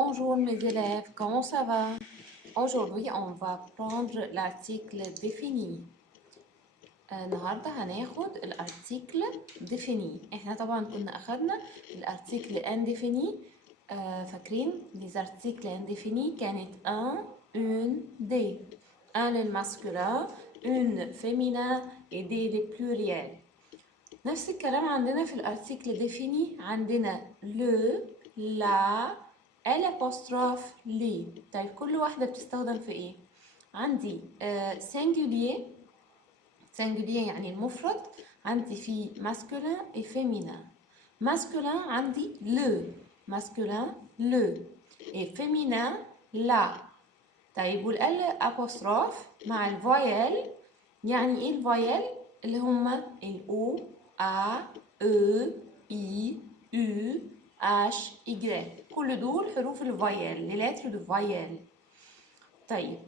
Bonjour mes élèves, comment ça va? Aujourd'hui, on va prendre l'article défini. النهارده هناخد الارتيكل défini. احنا طبعا كنا اخدنا الارتيكل indéfini. فاكرين les articles indéfinis كانت un, une, des. Un للماسكولين, une féminin et des للpluriel. نفس الكلام عندنا في الارتيكل défini. عندنا le, la, الابوستروف لي. طيب كل واحدة بتستخدم في ايه؟ عندي singulier. singulier يعني المفرد. عندي في masculin et féminin. masculin عندي le. masculin le et féminin la. طيب والال apostrophe مع الفويل. يعني ايه الفويل؟ اللي هما الاو ا او اي يو اش اي. كل دول حروف الفويل، les lettres de voyelle. طيب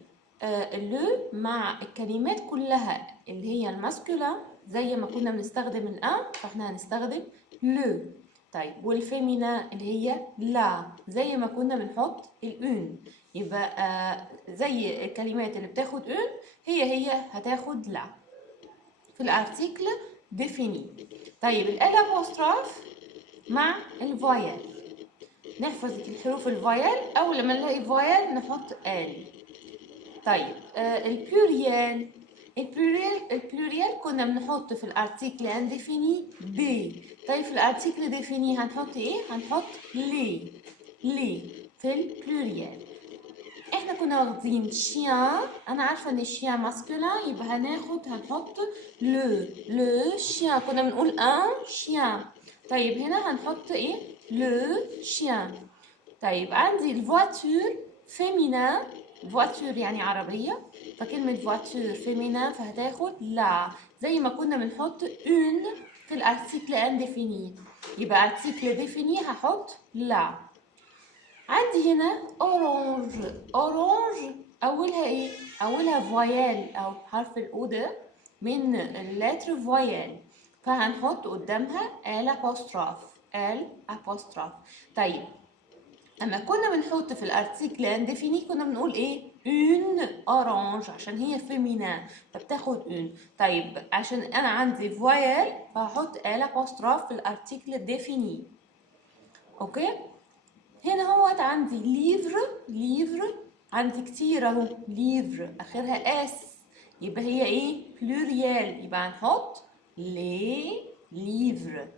اللو مع الكلمات كلها اللي هي الماسكولين زي ما كنا بنستخدم الان فاحنا هنستخدم لو. طيب والفيمينا اللي هي لا زي ما كنا بنحط الأون. يبقى زي الكلمات اللي بتاخد أون هي هتاخد لا في الارتيكل ديفيني. طيب الابوستروف مع الفويل. نحفظ الحروف الفويل، اول لما نلاقي فويل نحط ال. طيب البلوريال. البلوريال كنا بنحط في الارتيكل انديفيني بي. طيب في الارتيكل ديفيني هنحط ايه؟ هنحط لي. لي في البلوريال. احنا كنا واخدين شيان. انا عارفه ان الشيان ماسكولين يبقى هنحط لو شيان. كنا بنقول ان شيان. طيب هنا هنحط ايه؟ لو شيان. طيب عندي الفواتور فيمينين. فواتور يعني عربيه، فكلمه فواتور فيمينين فهتاخد لا زي ما كنا بنحط اون في الارتيكل انديفيني. يبقى ارتيكل ديفيني هحط لا. عندي هنا اورانج. اورانج اولها ايه؟ اولها فويال او حرف الاو ده من اللتر فويال، فهنحط قدامها الابوستروف. طيب اما كنا بنحط في الارتيكل انديفيني كنا بنقول ايه؟ اون اورانج عشان هي فيمينين فبتاخد اون. طيب عشان انا عندي فويال فهحط الابوستروف في الارتيكل ديفيني. اوكي. هنا هوت عندي ليفر. عندي كتير اهو ليفر اخرها اس يبقى هي ايه؟ بلوريال. يبقى هنحط لي ليفر.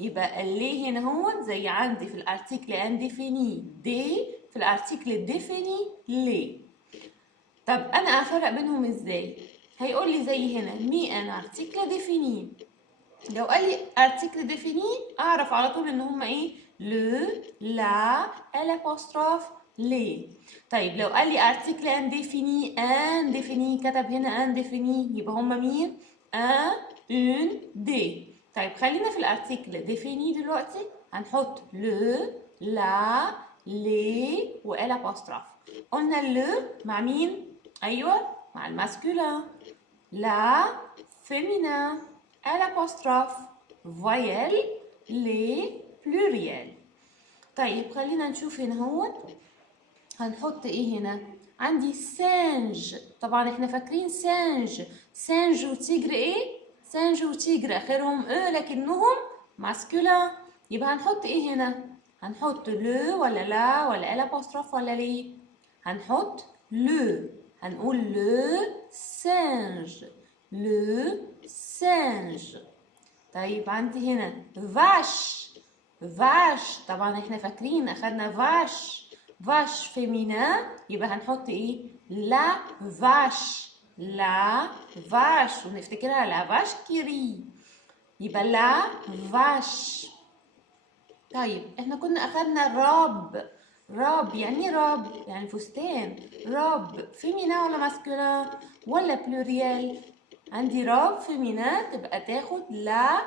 يبقى اللي هنا هو زي عندي في الارتيكل انديفيني دي، في الارتيكل ديفيني لي. طب انا افرق بينهم ازاي؟ هيقول لي زي هنا مي ان ارتيكل ديفيني. لو قال لي ارتيكل ديفيني اعرف على طول ان هما ايه؟ لو لا الابوستروف لي. طيب لو قال لي ارتيكل انديفيني كتب هنا انديفيني يبقى هما مين؟ ان اون دي. طيب خلينا في الارتيكل ديفيني دلوقتي. هنحط لو لا لي والابوستروف. قلنا لو مع مين؟ ايوه مع الماسكولين. لا féminin الابوستروف voyelle les pluriel. طيب خلينا نشوف هنا هو هنحط ايه هنا. عندي سانج. طبعا احنا فاكرين سانج وتيجر ايه؟ سانج وتيجر اخرهم لكنهم ماسكولين. يبقى هنحط ايه هنا؟ هنحط لو ولا لا ولا الابوستروف ولا لي؟ هنحط لو. هنقول لو سانج. لو سانج. طيب عندي هنا فاش. طبعا احنا فاكرين اخدنا فاش فيمينين يبقى هنحط ايه؟ لا فاش ونفتكرها لا فاش كيري. يبقى لا فاش. طيب احنا كنا اخدنا راب يعني راب يعني فستان. راب فيمينين ولا ماسكولين ولا بلوريال؟ عندي راب فيمينين تبقى تاخد لا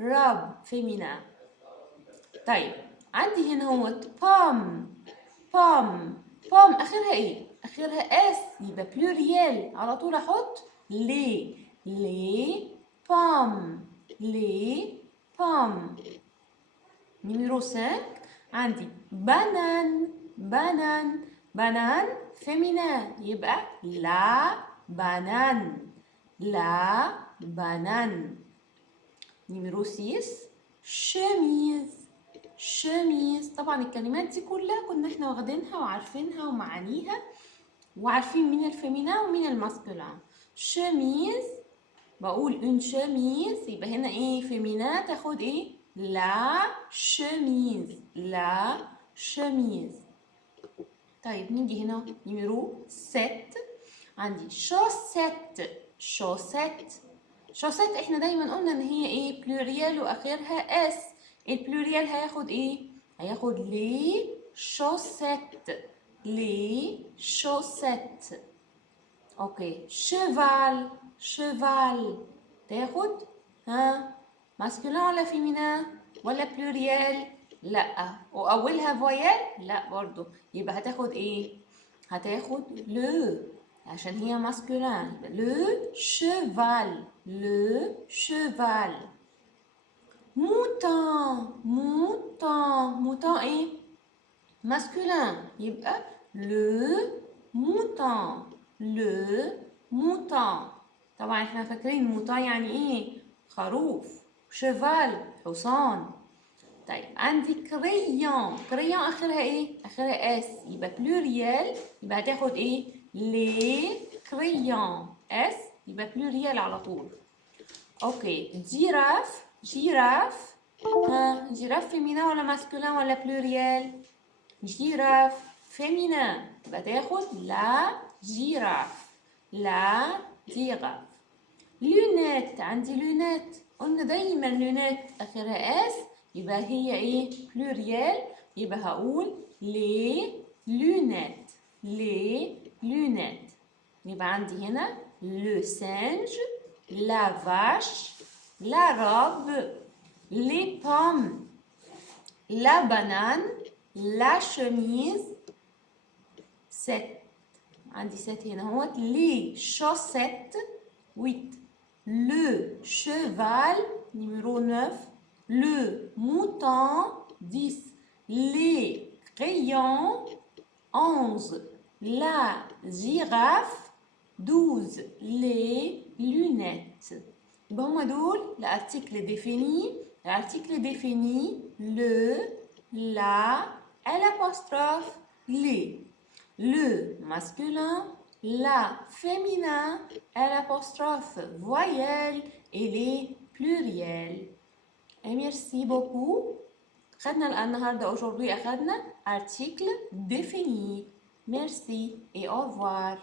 راب فيمينين. طيب عندي هنا هو بام اخرها ايه؟ اخرها اس يبقى بلوريال على طول احط لي بام. Numéro 5, عندي banane banane banane féminin يبقى la banane la banane. Numéro 6 chemise chemise. طبعا الكلمات دي كلها كنا احنا واخدينها وعارفينها ومعانيها وعارفين مين الفيمينا ومين الماسكولين. chemise بقول une chemise يبقى هنا ايه فيمينا تاخد ايه la chemise la chemise. طيب نيجي هنا نيميرو 7 عندي chaussette chaussette chaussette احنا دايما قلنا ان هي ايه بلوريال واخرها اس. البلوريال هياخد ايه هياخد لي chaussettes لي chaussettes. اوكي cheval cheval تاخد ها ماسكولين ولا فيمينا ولا بلوريال؟ لا. واولها فويال؟ لا برضو. يبقى هتاخد ايه هتاخد لو عشان هي ماسكولين. لو cheval لو cheval. mouton mouton mouton ايه ماسكولين يبقى le mouton le mouton. طبعا احنا فاكرين موطا يعني ايه خروف. شيفال حصان. طيب عندي كريون كريون اخرها ايه اخرها اس يبقى بلوريال يبقى هتاخد ايه لي كريون اس يبقى بلوريال على طول. اوكي جيراف جيراف ها جيراف فيمينا ولا ماسكولين ولا بلوريال؟ جيراف فيمينا يبقى تاخد لا جيراف لا جيراف. لونات عندي لونات قلنا دايما لونات اخرها اس يبقى هي ايه بلوريال يبقى هقول لي لونات لي لونات. يبقى عندي هنا لو سانج لا فاش لا روب لي بوم لا بانان لا شميز 7 عندي 7 هنا هوت لي شوسيت 8 le cheval numéro 9 le mouton 10 les crayons 11 la girafe 12 les lunettes. يبقى هما دول l'article défini. L'article défini le la et l'apostrophe les. Le masculin, la féminin, et l'apostrophe voyelle et les pluriels. Et merci beaucoup. خدنا النهارده aujourd'hui أخدنا article défini. Merci et au revoir.